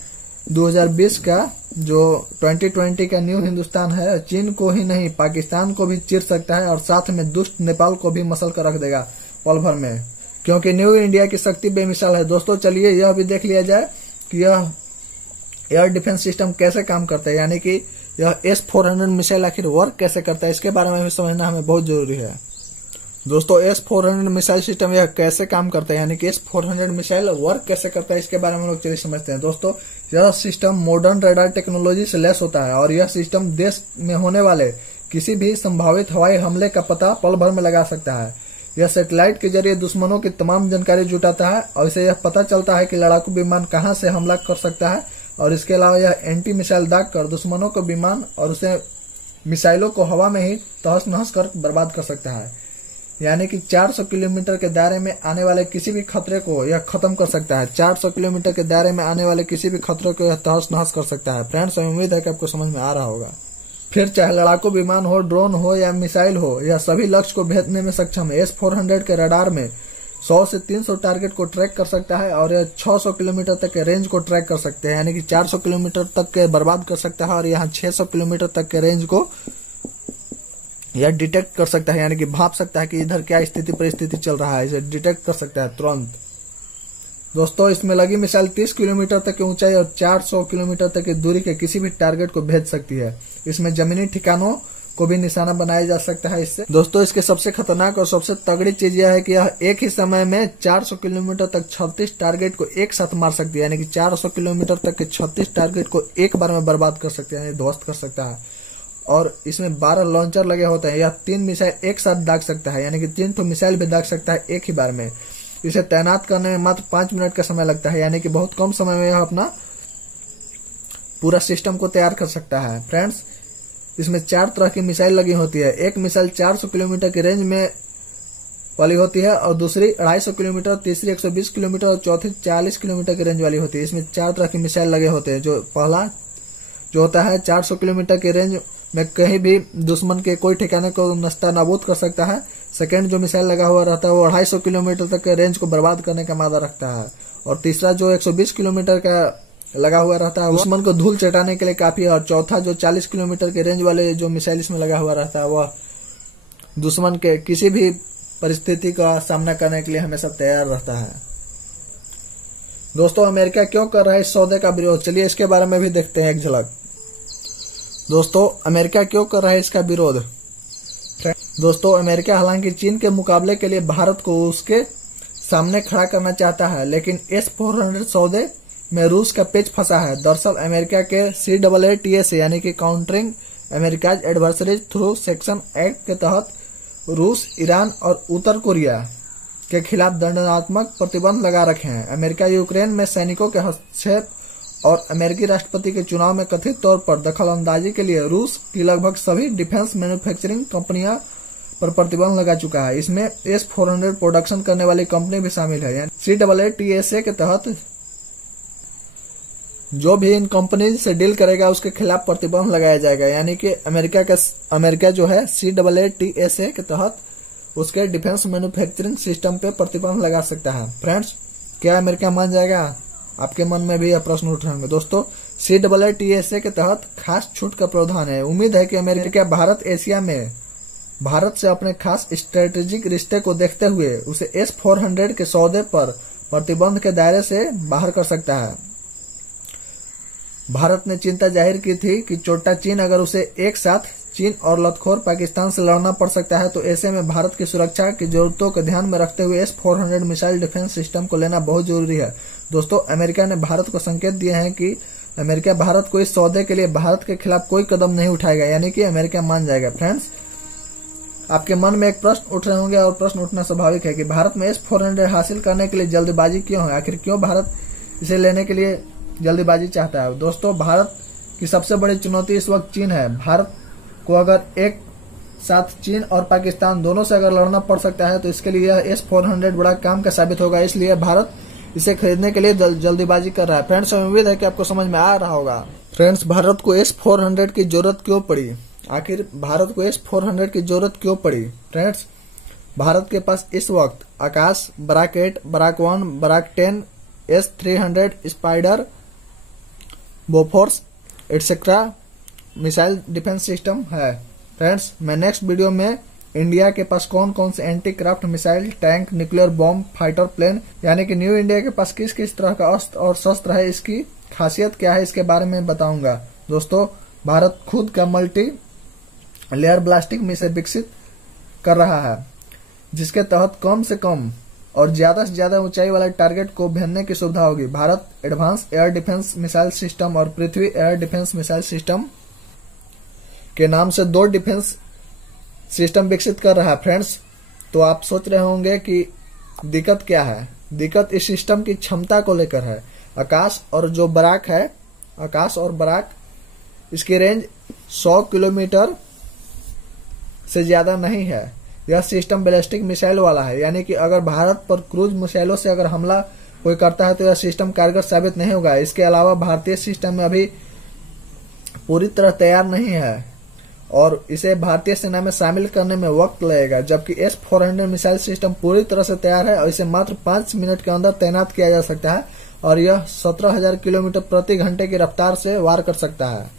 2020 का जो 2020 का न्यू हिंदुस्तान है, चीन को ही नहीं पाकिस्तान को भी चीर सकता है और साथ में दुष्ट नेपाल को भी मसल कर रख देगा पल भर में, क्योंकि न्यू इंडिया की शक्ति बेमिसाल है। दोस्तों चलिए यह भी देख लिया जाए कि यह एयर डिफेंस सिस्टम कैसे काम करता है, यानी कि यह S-400 मिसाइल आखिर वर्क कैसे करता है, इसके बारे में भी समझना हमें बहुत जरूरी है। दोस्तों S-400 मिसाइल सिस्टम यह कैसे काम करता है, यानी कि S-400 मिसाइल वर्क कैसे करता है, इसके बारे में लोग चलिए समझते हैं। दोस्तों यह सिस्टम मॉडर्न रडार टेक्नोलॉजी से लैस होता है और यह सिस्टम देश में होने वाले किसी भी संभावित हवाई हमले का पता पल भर में लगा सकता है। यह सैटेलाइट के जरिए दुश्मनों की तमाम जानकारी जुटाता है और इसे यह पता चलता है कि लड़ाकू विमान कहां से हमला कर सकता है, और इसके अलावा यह एंटी मिसाइल दाग कर दुश्मनों को विमान और उसे मिसाइलों को हवा में ही तहस नहस कर बर्बाद कर सकता है, यानी कि 400 किलोमीटर के दायरे में आने वाले किसी भी खतरे को यह खत्म कर सकता है। 400 किलोमीटर के दायरे में आने वाले किसी भी खतरे को यह तहस नहस कर सकता है। फ्रेंड्स उम्मीद है कि आपको समझ में आ रहा होगा। फिर चाहे लड़ाकू विमान हो, ड्रोन हो या मिसाइल हो, यह सभी लक्ष्य को भेदने में सक्षम है। S-400 के रडार में 100 से 300 टारगेट को ट्रैक कर सकता है और यह 600 किलोमीटर तक के रेंज को ट्रैक कर सकते हैं, यानी कि 400 किलोमीटर तक के बर्बाद कर सकता है और यहाँ 600 किलोमीटर तक के रेंज को यह डिटेक्ट कर सकता है, यानी कि भाप सकता है कि इधर क्या स्थिति परिस्थिति चल रहा है, इसे डिटेक्ट कर सकता है तुरंत। दोस्तों इसमें लगी मिसाइल 30 किलोमीटर तक की ऊंचाई और 400 किलोमीटर तक की दूरी के किसी भी टारगेट को भेज सकती है। इसमें जमीनी ठिकानों को भी निशाना बनाया जा सकता है इससे। दोस्तों इसके सबसे खतरनाक और सबसे तगड़ी चीज यह है कि यह एक ही समय में 400 किलोमीटर तक 36 टारगेट को एक साथ मार सकती है, यानी कि 400 किलोमीटर तक के 36 टारगेट को एक बार में बर्बाद कर सकते हैं, ध्वस्त कर सकता है। और इसमें 12 लॉन्चर लगे होते हैं। यह 3 मिसाइल एक साथ दाग सकता है, यानी कि 3 मिसाइल भी दाग सकता है एक ही बार में। इसे तैनात करने में मात्र 5 मिनट का समय लगता है, यानी कि बहुत कम समय में यह अपना पूरा सिस्टम को तैयार कर सकता है। फ्रेंड्स इसमें 4 तरह की मिसाइल लगी होती है। एक मिसाइल 400 किलोमीटर की रेंज में वाली होती है और दूसरी 250 किलोमीटर, तीसरी 120 किलोमीटर और चौथी 40 किलोमीटर की रेंज वाली होती है। इसमें 4 तरह की मिसाइल लगे होते हैं। जो पहला जो होता है 400 किलोमीटर की रेंज में कहीं भी दुश्मन के कोई ठिकाने को नस्ता नाबूद कर सकता है। सेकेंड जो मिसाइल लगा हुआ रहता है वो 250 किलोमीटर तक के रेंज को बर्बाद करने का मादा रखता है। और तीसरा जो 120 किलोमीटर का लगा हुआ रहता है दुश्मन को धूल चटाने के लिए काफी है। और चौथा जो 40 किलोमीटर के रेंज वाले जो मिसाइल इसमें लगा हुआ रहता है वह दुश्मन के किसी भी परिस्थिति का सामना करने के लिए हमेशा तैयार रहता है। दोस्तों अमेरिका क्यों कर रहा है इस सौदे का विरोध, चलिए इसके बारे में भी देखते हैं एक झलक। दोस्तों अमेरिका क्यों कर रहा है इसका विरोध। दोस्तों अमेरिका हालांकि चीन के मुकाबले के लिए भारत को उसके सामने खड़ा करना चाहता है, लेकिन S-400 सौदे में रूस का पेच फंसा है। दरअसल अमेरिका के CAATS यानी कि countering America's adversaries through sanctions act के तहत रूस, ईरान और उत्तर कोरिया के खिलाफ दंडात्मक प्रतिबंध लगा रखे हैं। अमेरिका यूक्रेन में सैनिकों के हस्तक्षेप और अमेरिकी राष्ट्रपति के चुनाव में कथित तौर पर दखलंदाजी के लिए रूस की लगभग सभी डिफेंस मैन्युफैक्चरिंग कंपनियां पर प्रतिबंध लगा चुका है। इसमें S-400 प्रोडक्शन करने वाली कंपनी भी शामिल है। CAATS के तहत जो भी इन कंपनी से डील करेगा उसके खिलाफ प्रतिबंध लगाया जाएगा, यानी कि अमेरिका जो है CAATS के तहत उसके डिफेंस मैन्युफैक्चरिंग सिस्टम पे प्रतिबंध लगा सकता है। फ्रेंड्स क्या अमेरिका मान जाएगा, आपके मन में भी यह प्रश्न उठ रहे होंगे। दोस्तों CAATS के तहत खास छूट का प्रावधान है। उम्मीद है कि अमेरिका भारत एशिया में भारत से अपने खास स्ट्रेटेजिक रिश्ते को देखते हुए उसे S-400 के सौदे पर प्रतिबंध के दायरे से बाहर कर सकता है। भारत ने चिंता जाहिर की थी कि छोटा चीन अगर उसे एक साथ चीन और लतखोर पाकिस्तान से लड़ना पड़ सकता है, तो ऐसे में भारत की सुरक्षा की जरूरतों को ध्यान में रखते हुए S-400 मिसाइल डिफेंस सिस्टम को लेना बहुत जरूरी है। दोस्तों अमेरिका ने भारत को संकेत दिए हैं कि अमेरिका भारत को इस सौदे के लिए भारत के खिलाफ कोई कदम नहीं उठाएगा, यानी कि अमेरिका मान जाएगा। फ्रेंड्स आपके मन में एक प्रश्न उठ रहे होंगे और प्रश्न उठना स्वाभाविक है कि भारत में S-400 हासिल करने के लिए जल्दबाजी क्यों है, आखिर क्यों भारत इसे लेने के लिए जल्दबाजी चाहता है। दोस्तों भारत की सबसे बड़ी चुनौती इस वक्त चीन है। भारत को अगर एक साथ चीन और पाकिस्तान दोनों से अगर लड़ना पड़ सकता है तो इसके लिए यह S-400 बड़ा काम का साबित होगा, इसलिए भारत इसे खरीदने के लिए जल्दीबाजी कर रहा है। फ्रेंड्स उम्मीद है कि आपको समझ में आ रहा होगा। फ्रेंड्स भारत को S-400 की जरूरत क्यों पड़ी, आखिर भारत को S-400 की जरूरत क्यों पड़ी। फ्रेंड्स भारत के पास इस वक्त Akash, Barak 8, Barak 1, Barak 10, S-300, Spyder, Bofors etcetera missile defence system है। फ्रेंड्स, मैं नेक्स्ट वीडियो में इंडिया के पास कौन कौन से anti craft missile, tank, nuclear bomb, fighter plane, यानी कि न्यू इंडिया के पास किस किस तरह का अस्त्र और शस्त्र है, इसकी खासियत क्या है, इसके बारे में बताऊंगा। दोस्तों, भारत खुद का मल्टी लेयर ब्लास्टिक मिसाइल विकसित कर रहा है, जिसके तहत कम से कम और ज्यादा से ज्यादा ऊंचाई वाले टारगेट को भेजने की सुविधा होगी। Bharat advance air defence missile system और पृथ्वी एयर डिफेंस मिसाइल सिस्टम के नाम से 2 डिफेंस सिस्टम विकसित कर रहा है। फ्रेंड्स, तो आप सोच रहे होंगे कि दिक्कत क्या है। दिक्कत इस सिस्टम की क्षमता को लेकर है। आकाश और जो बराक है, आकाश और बराक, इसकी रेंज 100 किलोमीटर से ज्यादा नहीं है। यह सिस्टम बैलिस्टिक मिसाइल वाला है, यानी कि अगर भारत पर क्रूज मिसाइलों से अगर हमला कोई करता है तो यह सिस्टम कारगर साबित नहीं होगा। इसके अलावा भारतीय सिस्टम में अभी पूरी तरह तैयार नहीं है और इसे भारतीय सेना में शामिल करने में वक्त लगेगा, जबकि S-400 मिसाइल सिस्टम पूरी तरह से तैयार है और इसे मात्र 5 मिनट के अंदर तैनात किया जा सकता है और यह 17,000 किलोमीटर प्रति घंटे की रफ्तार से वार कर सकता है,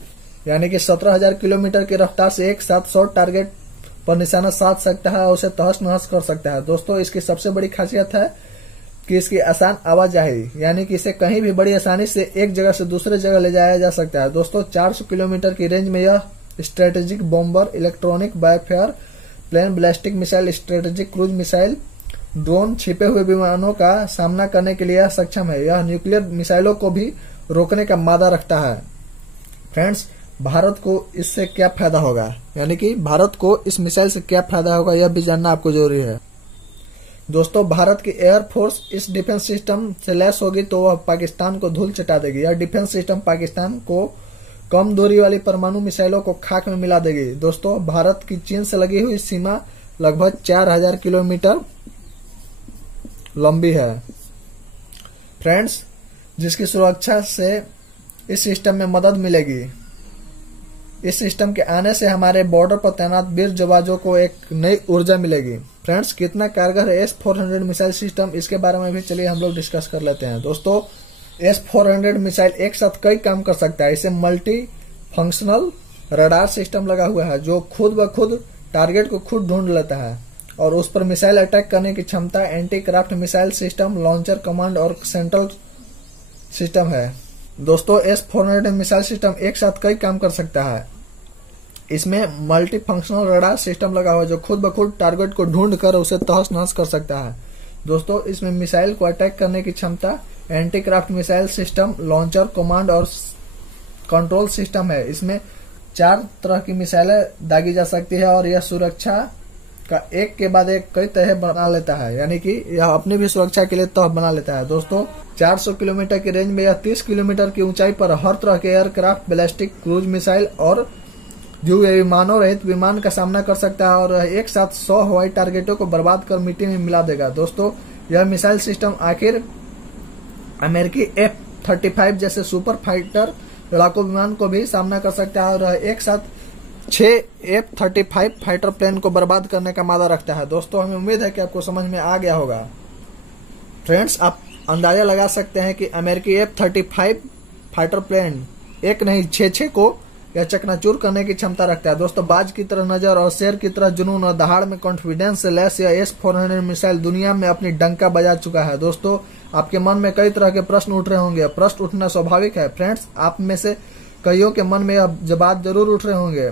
यानी कि 17,000 किलोमीटर की रफ्तार से एक साथ 100 टारगेट पर निशाना साध सकता है और उसे तहस नहस कर सकता है। दोस्तों, इसकी सबसे बड़ी खासियत है कि इसकी आसान आवाजाही, यानी कि इसे कहीं भी बड़ी आसानी से एक जगह से दूसरे जगह ले जाया जा सकता है। दोस्तों, 400 किलोमीटर की रेंज में यह strategic bomber, electronic warfare plane, ballistic missile, strategic cruise missile, drone, छिपे हुए विमानों का सामना करने के लिए सक्षम है। यह न्यूक्लियर मिसाइलों को भी रोकने का मादा रखता है। फ्रेंड्स, भारत को इससे क्या फायदा होगा, यानी कि भारत को इस मिसाइल से क्या फायदा होगा, यह भी जानना आपको जरूरी है। दोस्तों, भारत की एयरफोर्स इस डिफेंस सिस्टम से लैस होगी तो वह पाकिस्तान को धूल चटा देगी। यह डिफेंस सिस्टम पाकिस्तान को कम दूरी वाली परमाणु मिसाइलों को खाक में मिला देगी। दोस्तों, भारत की चीन से लगी हुई सीमा लगभग 4,000 किलोमीटर लंबी है। फ्रेंड्स, जिसकी सुरक्षा से इस सिस्टम में मदद मिलेगी। इस सिस्टम के आने से हमारे बॉर्डर पर तैनात वीर जवानों को एक नई ऊर्जा मिलेगी। फ्रेंड्स, कितना कारगर है S-400 मिसाइल सिस्टम, इसके बारे में भी चलिए हम लोग डिस्कस कर लेते हैं। दोस्तों, S-400 मिसाइल एक साथ कई काम कर सकता है। इसे मल्टी फंक्शनल रडार सिस्टम लगा हुआ है, जो खुद ब खुद टारगेट को खुद ढूंढ लेता है और उस पर मिसाइल अटैक करने की क्षमता। Anti craft missile system, launcher, command और सेंट्रल सिस्टम है। दोस्तों, S-400 मिसाइल सिस्टम एक साथ कई काम कर सकता है। इसमें मल्टी फंक्शनल रडार सिस्टम लगा हुआ है, जो खुद ब खुद टारगेट को ढूंढ कर उसे तहस नहस कर सकता है। दोस्तों, इसमें मिसाइल को अटैक करने की क्षमता, anti craft missile system, launcher, command और कंट्रोल सिस्टम है। इसमें 4 तरह की मिसाइलें दागी जा सकती है और यह सुरक्षा का एक के बाद एक कई तह बना लेता है, यानी कि यह अपनी भी सुरक्षा के लिए तह बना लेता है। दोस्तों, 400 किलोमीटर की रेंज में यह 30 किलोमीटर की ऊंचाई पर हर तरह के एयरक्राफ्ट, बैलिस्टिक, क्रूज मिसाइल और विमानों रहित विमान का सामना कर सकता है और एक साथ 100 हवाई टारगेटों को बर्बाद कर मिट्टी में मिला देगा। दोस्तों, यह मिसाइल सिस्टम आखिर अमेरिकी F-35 जैसे सुपर फाइटर लड़ाकू विमान को भी सामना कर सकता है और एक साथ 6 F-35 फाइटर प्लेन को बर्बाद करने का मादा रखता है। दोस्तों, हमें उम्मीद है कि आपको समझ में आ गया होगा। फ्रेंड्स, आप अंदाजा लगा सकते हैं कि अमेरिकी F-35 फाइटर प्लेन एक नहीं 6 को यह चकनाचूर करने की क्षमता रखता है। दोस्तों, बाज की तरह नजर और शेर की तरह जुनून और दहाड़ में कॉन्फिडेंस से लैस यह S-400 मिसाइल दुनिया में अपनी डंका बजा चुका है। दोस्तों, आपके मन में कई तरह के प्रश्न उठ रहे होंगे। प्रश्न उठना स्वाभाविक है। फ्रेंड्स, आप में से कईयों के मन में यह जवाब जरूर उठ रहे होंगे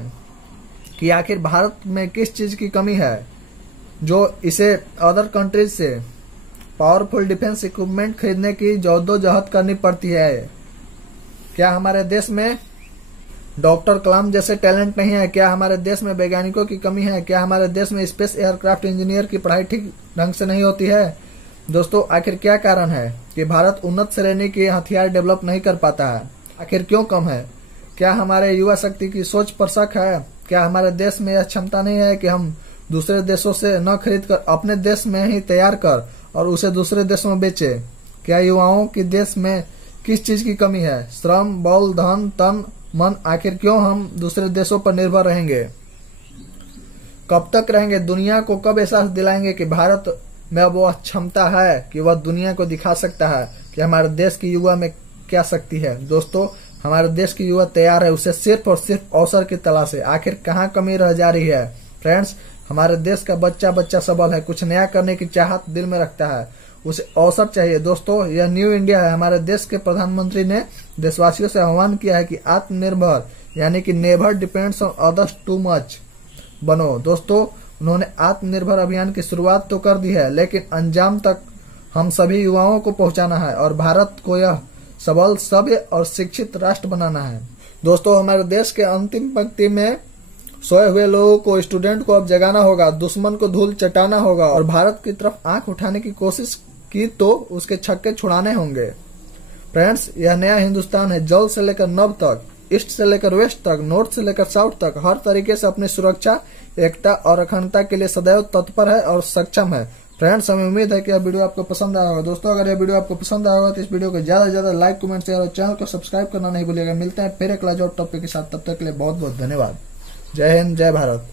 कि आखिर भारत में किस चीज की कमी है जो इसे अदर कंट्रीज से पावरफुल डिफेंस इक्विपमेंट खरीदने की जद्दोजहद करनी पड़ती है। क्या हमारे देश में डॉक्टर कलाम जैसे टैलेंट नहीं है? क्या हमारे देश में वैज्ञानिकों की कमी है? क्या हमारे देश में स्पेस एयरक्राफ्ट इंजीनियर की पढ़ाई ठीक ढंग से नहीं होती है? दोस्तों, आखिर क्या कारण है कि भारत उन्नत श्रेणी के हथियार डेवलप नहीं कर पाता है? आखिर क्यों कम है? क्या हमारे युवा शक्ति की सोच पर शक है? क्या हमारे देश में यह क्षमता नहीं है कि हम दूसरे देशों से न खरीद कर अपने देश में ही तैयार कर और उसे दूसरे देशों में बेचे? क्या युवाओं के देश में किस चीज की कमी है? श्रम, बल, धन, तन, मन। आखिर क्यों हम दूसरे देशों पर निर्भर रहेंगे? कब तक रहेंगे? दुनिया को कब एहसास दिलाएंगे कि भारत में अब वह क्षमता है कि वह दुनिया को दिखा सकता है कि हमारे देश की युवा में क्या शक्ति है। दोस्तों, हमारे देश की युवा तैयार है, उसे सिर्फ और सिर्फ अवसर की तलाश है। आखिर कहाँ कमी रह जा रही है? फ्रेंड्स, हमारे देश का बच्चा बच्चा सबल है, कुछ नया करने की चाहत दिल में रखता है, उसे अवसर चाहिए। दोस्तों, यह न्यू इंडिया है। हमारे देश के प्रधानमंत्री ने देशवासियों से आह्वान किया है कि आत्मनिर्भर यानी कि never depends on others too much बनो। दोस्तों, उन्होंने आत्मनिर्भर अभियान की शुरुआत तो कर दी है, लेकिन अंजाम तक हम सभी युवाओं को पहुंचाना है और भारत को यह सबल, सभ्य और शिक्षित राष्ट्र बनाना है। दोस्तों, हमारे देश के अंतिम पंक्ति में सोए हुए लोगों को, स्टूडेंट को अब जगाना होगा, दुश्मन को धूल चटाना होगा और भारत की तरफ आंख उठाने की कोशिश की तो उसके छक्के छुड़ाने होंगे। फ्रेंड्स, यह नया हिंदुस्तान है। जल से लेकर नभ तक, ईस्ट से लेकर वेस्ट तक, नॉर्थ से लेकर साउथ तक, हर तरीके से अपनी सुरक्षा, एकता और अखंडता के लिए सदैव तत्पर है और सक्षम है। फ्रेंड्स, हमें उम्मीद है कि यह वीडियो आपको पसंद आया होगा। दोस्तों, अगर यह वीडियो आपको पसंद आया होगा तो इस वीडियो को ज्यादा से ज्यादा लाइक, कमेंट, शेयर और चैनल को सब्सक्राइब करना नहीं भूलिएगा। मिलते हैं फिर एक लाजवाब टॉपिक के साथ, तब तक के लिए बहुत बहुत धन्यवाद। जय हिंद, जय भारत।